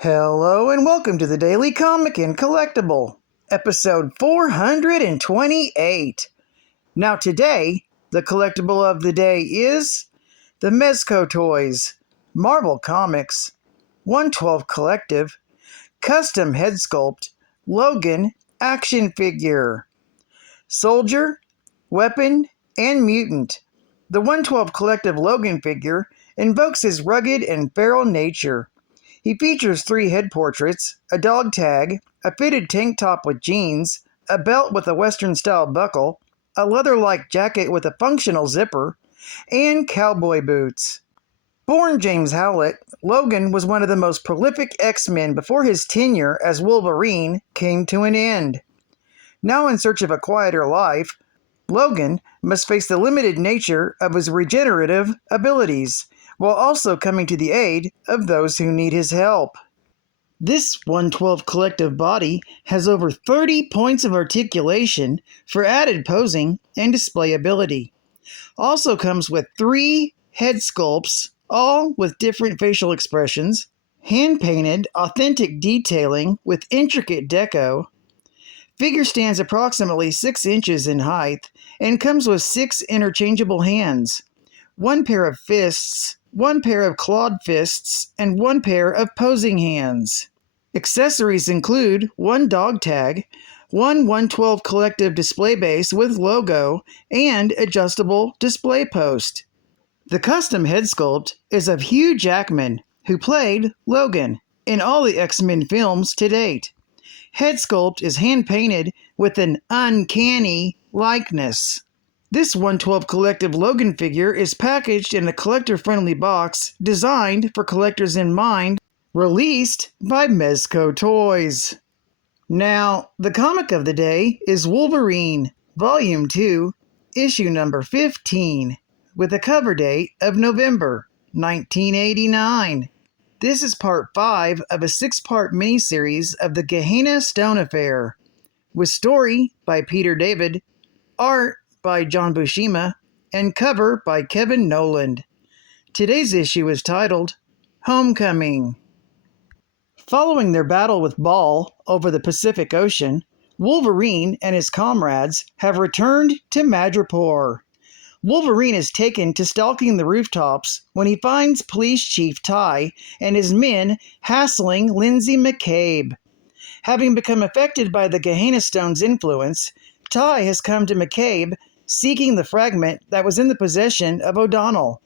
Hello and welcome to the Daily Comic and Collectible, episode 428. Now today, the collectible of the day is the Mezco Toyz, Marvel Comics, 112 Collective, Custom Head Sculpt, Logan Action Figure. Soldier, Weapon, and Mutant. The 112 Collective Logan figure invokes his rugged and feral nature. He features 3 head portraits, a dog tag, a fitted tank top with jeans, a belt with a Western-style buckle, a leather-like jacket with a functional zipper, and cowboy boots. Born James Howlett, Logan was one of the most prolific X-Men before his tenure as Wolverine came to an end. Now in search of a quieter life, Logan must face the limited nature of his regenerative abilities, while also coming to the aid of those who need his help. This 112 collective body has over 30 points of articulation for added posing and displayability. Also comes with 3 head sculpts, all with different facial expressions, hand-painted authentic detailing with intricate deco. Figure stands approximately 6 inches in height and comes with 6 interchangeable hands, 1 pair of fists, 1 pair of clawed fists, and 1 pair of posing hands. Accessories include 1 dog tag, 1 112 collective display base with logo, and adjustable display post. The custom head sculpt is of Hugh Jackman, who played Logan in all the X-Men films to date. Head sculpt is hand-painted with an uncanny likeness. This 112 Collective Logan figure is packaged in a collector-friendly box designed for collectors in mind, released by Mezco Toyz. Now, the comic of the day is Wolverine, Volume 2, Issue number 15, with a cover date of November 1989. This is part 5 of a 6-part miniseries of the Gehenna Stone Affair, with story by Peter David, art by John Buscema, and cover by Kevin Noland. Today's issue is titled Homecoming. Following their battle with Baal over the Pacific Ocean, Wolverine and his comrades have returned to Madripoor. Wolverine is taken to stalking the rooftops when he finds Police Chief Ty and his men hassling Lindsay McCabe. Having become affected by the Gehenna Stone's influence, Ty has come to McCabe seeking the fragment that was in the possession of O'Donnell.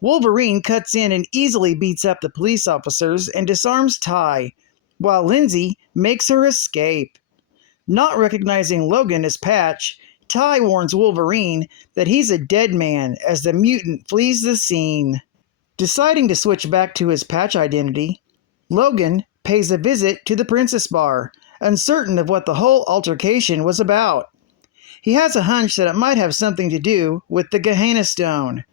Wolverine cuts in and easily beats up the police officers and disarms Ty, while Lindsay makes her escape. Not recognizing Logan as Patch, Ty warns Wolverine that he's a dead man as the mutant flees the scene. Deciding to switch back to his Patch identity, Logan pays a visit to the Princess Bar, uncertain of what the whole altercation was about. He has a hunch that it might have something to do with the Gehenna Stone.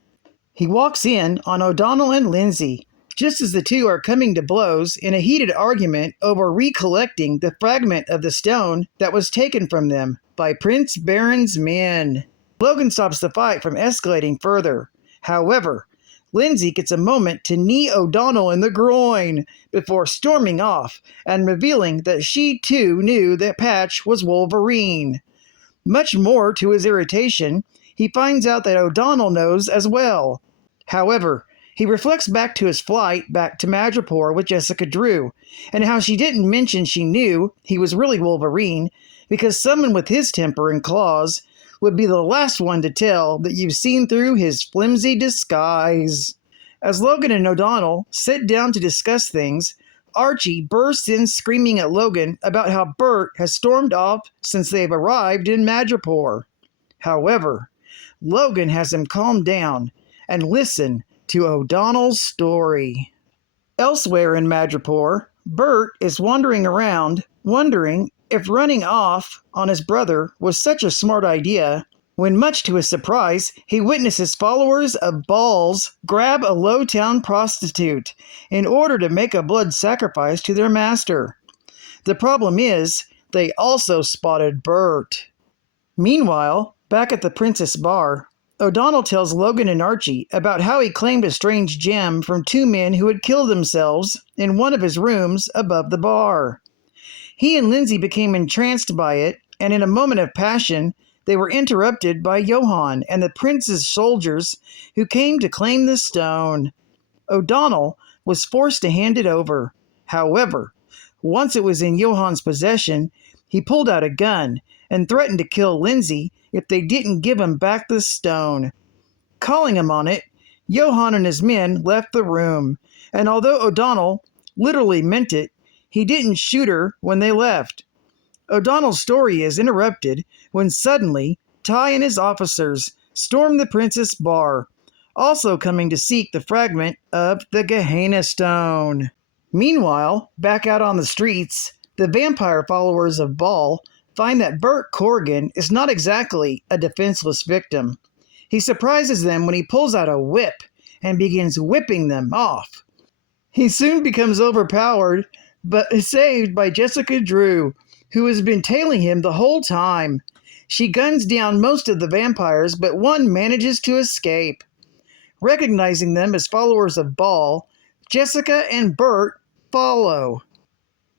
He walks in on O'Donnell and Lindsay, just as the two are coming to blows in a heated argument over recollecting the fragment of the stone that was taken from them by Prince Baron's men. Logan stops the fight from escalating further. However, Lindsay gets a moment to knee O'Donnell in the groin before storming off and revealing that she too knew that Patch was Wolverine. Much more to his irritation, he finds out that O'Donnell knows as well. However, he reflects back to his flight back to Madripoor with Jessica Drew, and how she didn't mention she knew he was really Wolverine, because someone with his temper and claws would be the last one to tell that you've seen through his flimsy disguise. As Logan and O'Donnell sit down to discuss things, Archie bursts in screaming at Logan about how Bert has stormed off since they've arrived in Madripoor. However, Logan has him calm down and listen to O'Donnell's story. Elsewhere in Madripoor, Bert is wandering around, wondering if running off on his brother was such a smart idea, when much to his surprise, he witnesses followers of Baal's grab a low-town prostitute in order to make a blood sacrifice to their master. The problem is, they also spotted Bert. Meanwhile, back at the Princess Bar, O'Donnell tells Logan and Archie about how he claimed a strange gem from two men who had killed themselves in one of his rooms above the bar. He and Lindsay became entranced by it, and in a moment of passion, they were interrupted by Johann and the prince's soldiers who came to claim the stone. O'Donnell was forced to hand it over. However, once it was in Johann's possession, he pulled out a gun and threatened to kill Lindsay if they didn't give him back the stone. Calling him on it, Johann and his men left the room, and although O'Donnell literally meant it, he didn't shoot her when they left. O'Donnell's story is interrupted when suddenly Ty and his officers storm the prince's bar, also coming to seek the fragment of the Gehenna Stone. Meanwhile, back out on the streets, the vampire followers of Baal find that Bert Corrigan is not exactly a defenseless victim. He surprises them when he pulls out a whip and begins whipping them off. He soon becomes overpowered, but is saved by Jessica Drew, who has been tailing him the whole time. She guns down most of the vampires, but one manages to escape. Recognizing them as followers of Baal, Jessica and Bert follow.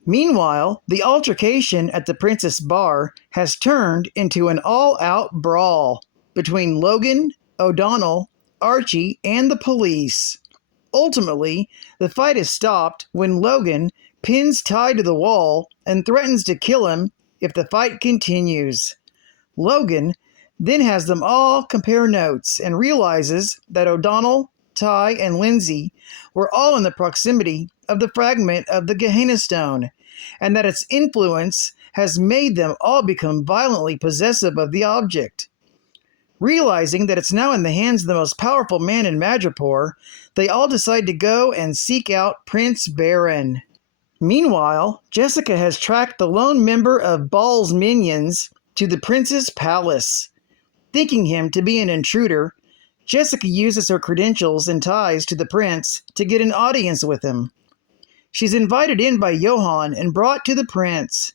Meanwhile, the altercation at the Princess Bar has turned into an all-out brawl between Logan, O'Donnell, Archie, and the police. Ultimately, the fight is stopped when Logan pins Ty to the wall and threatens to kill him if the fight continues. Logan then has them all compare notes and realizes that O'Donnell, Ty, and Lindsay were all in the proximity of the fragment of the Gehenna Stone, and that its influence has made them all become violently possessive of the object. Realizing that it's now in the hands of the most powerful man in Madripoor, they all decide to go and seek out Prince Baron. Meanwhile, Jessica has tracked the lone member of Baal's minions to the prince's palace. Thinking him to be an intruder, Jessica uses her credentials and ties to the prince to get an audience with him. She's invited in by Johann and brought to the prince.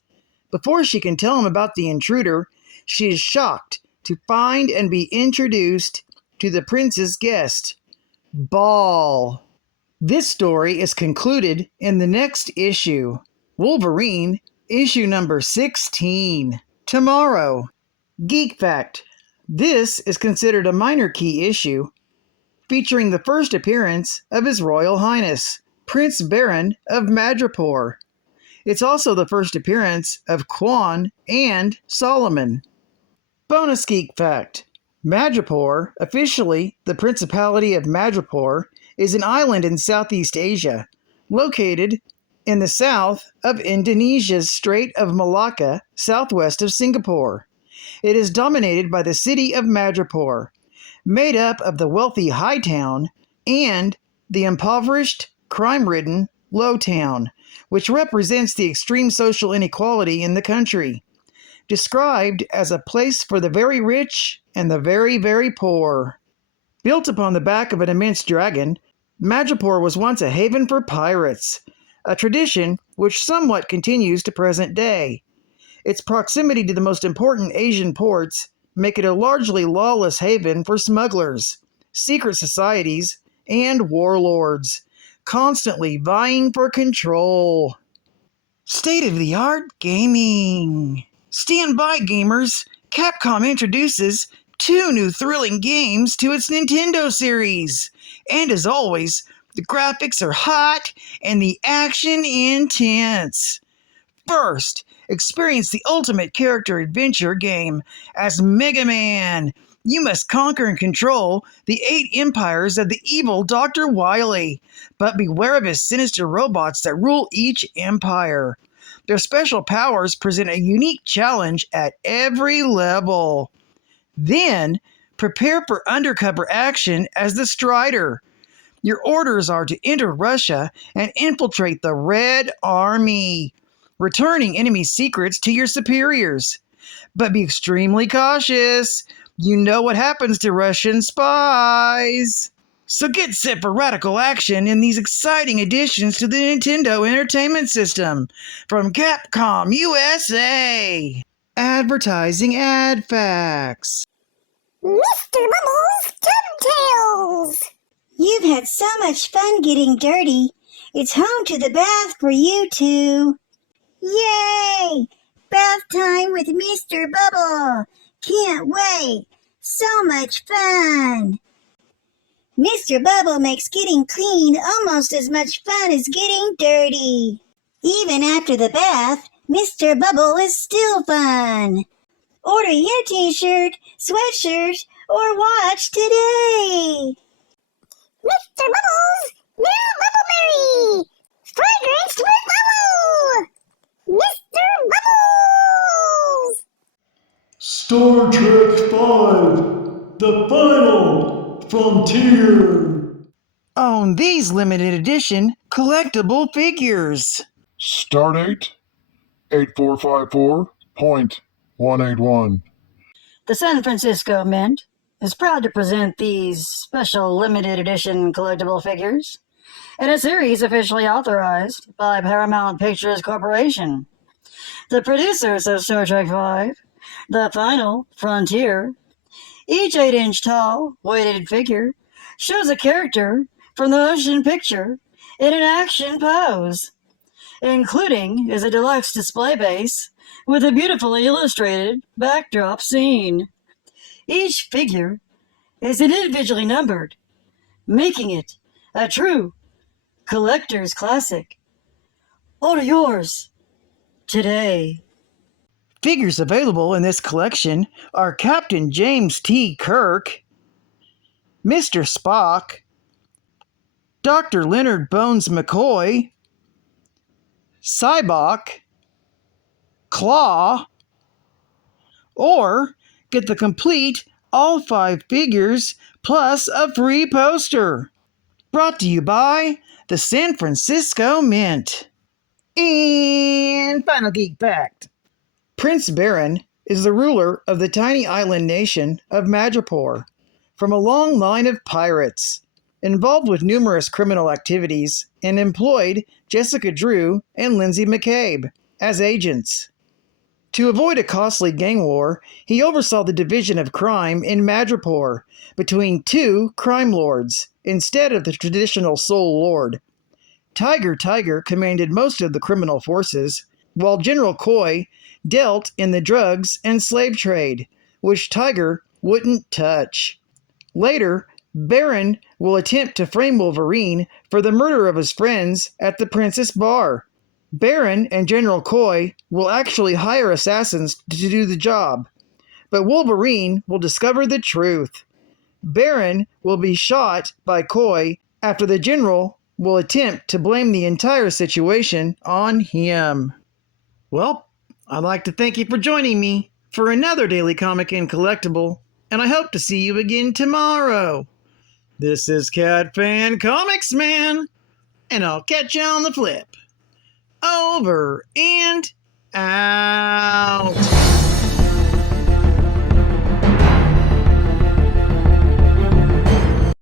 Before she can tell him about the intruder, she is shocked to find and be introduced to the prince's guest, Baal. This story is concluded in the next issue, Wolverine, issue number 16. Tomorrow, Geek Fact. This is considered a minor key issue, featuring the first appearance of His Royal Highness, Prince Baron of Madripoor. It's also the first appearance of Quan and Solomon. Bonus Geek Fact. Madripoor, officially the Principality of Madripoor, is an island in Southeast Asia, located in the south of Indonesia's Strait of Malacca, southwest of Singapore. It is dominated by the city of Madripoor, made up of the wealthy high town and the impoverished, crime-ridden low town, which represents the extreme social inequality in the country, described as a place for the very rich and the very, very poor. Built upon the back of an immense dragon, Madripoor was once a haven for pirates, a tradition which somewhat continues to present day. Its proximity to the most important Asian ports make it a largely lawless haven for smugglers, secret societies, and warlords, constantly vying for control. State-of-the-art gaming. Stand by, gamers! Capcom introduces 2 new thrilling games to its Nintendo series. And as always, the graphics are hot and the action intense. First, experience the ultimate character adventure game as Mega Man. You must conquer and control the 8 empires of the evil Dr. Wily, but beware of his sinister robots that rule each empire. Their special powers present a unique challenge at every level. Then, prepare for undercover action as the Strider. Your orders are to enter Russia and infiltrate the Red Army, returning enemy secrets to your superiors. But be extremely cautious. You know what happens to Russian spies. So get set for radical action in these exciting additions to the Nintendo Entertainment System from Capcom USA. Advertising ad facts. Mr. Bubbles' Tubtails! You've had so much fun getting dirty. It's home to the bath for you two. Yay! Bath time with Mr. Bubble! Can't wait! So much fun! Mr. Bubble makes getting clean almost as much fun as getting dirty. Even after the bath, Mr. Bubble is still fun. Order your t-shirt, sweatshirt, or watch today. Mr. Bubbles, new Bubbleberry! Fragrance will follow! Mr. Bubbles! Star Trek V, the final frontier. Own these limited edition collectible figures. Stardate 8454.181. The San Francisco Mint is proud to present these special limited edition collectible figures in a series officially authorized by Paramount Pictures Corporation. The producers of Star Trek V, The Final Frontier, each 8-inch tall, weighted figure shows a character from the motion picture in an action pose. Including is a deluxe display base with a beautifully illustrated backdrop scene. Each figure is individually numbered, making it a true collector's classic. Order yours today. Figures available in this collection are Captain James T. Kirk, Mr. Spock, Dr. Leonard Bones McCoy, Cybok, Claw, or get the complete all 5 figures plus a free poster. Brought to you by the San Francisco Mint. And final geek fact. Prince Baron is the ruler of the tiny island nation of Madripoor from a long line of pirates, involved with numerous criminal activities, and employed Jessica Drew and Lindsay McCabe as agents. To avoid a costly gang war, he oversaw the division of crime in Madripoor between 2 crime lords instead of the traditional sole lord. Tiger commanded most of the criminal forces, while General Coy dealt in the drugs and slave trade, which Tiger wouldn't touch. Later, Baron will attempt to frame Wolverine for the murder of his friends at the Princess Bar. Baron and General Coy will actually hire assassins to do the job, but Wolverine will discover the truth. Baron will be shot by Coy after the General will attempt to blame the entire situation on him. Well, I'd like to thank you for joining me for another Daily Comic and Collectible, and I hope to see you again tomorrow. This is Cat Fan Comics Man, and I'll catch you on the flip. Over and out.